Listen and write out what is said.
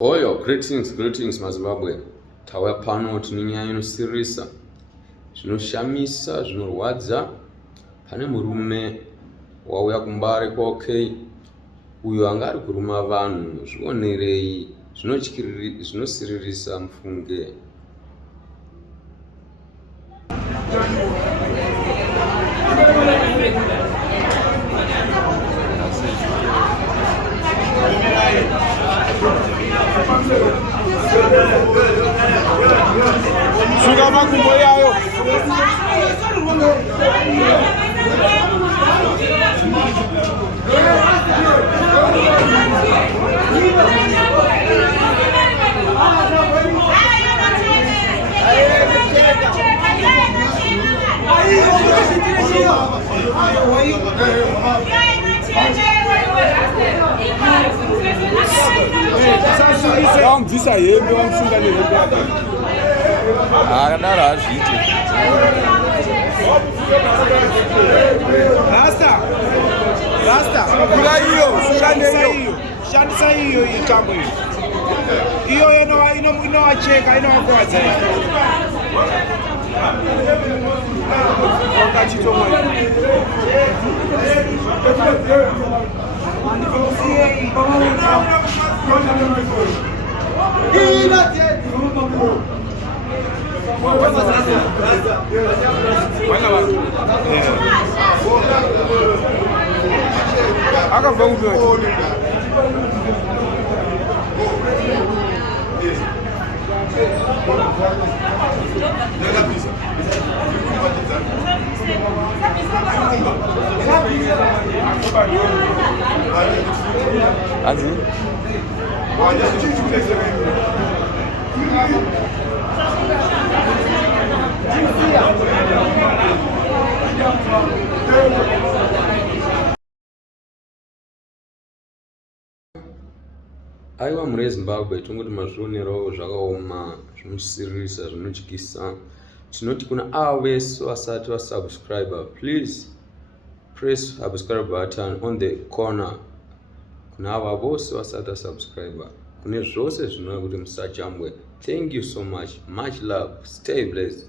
Oyo, greetings maZimbabwe. Tauya pano tine nyaya inosirisa, zvinoshamisa, zvinorwadza. Pane murume wauya Kumbare OK, uyo anga ari kuruma vanhu. Zvionerei, zvinosiririsa mufunge. Suga makumbo yayo. Visa hembe vamusunga nehembe yake. Akadaro hazviiti. Rasta, kura iyo, shandisa iyo itambo iyo. Iyo inovacheka, inovakuwadza. Wakachitomwa. Aiwa muri Zimbabwe, tongoti mazvionerei zvakaoma, zvinosirisa, zvinotyisa. Tinoti kuna avo vese vasati vasubscribe, please press subscribe button on the corner. Kuna ava vose vasati vasubscribe, kune zvose zvinova kuti musajambwe. Thank you so much love, stay blessed.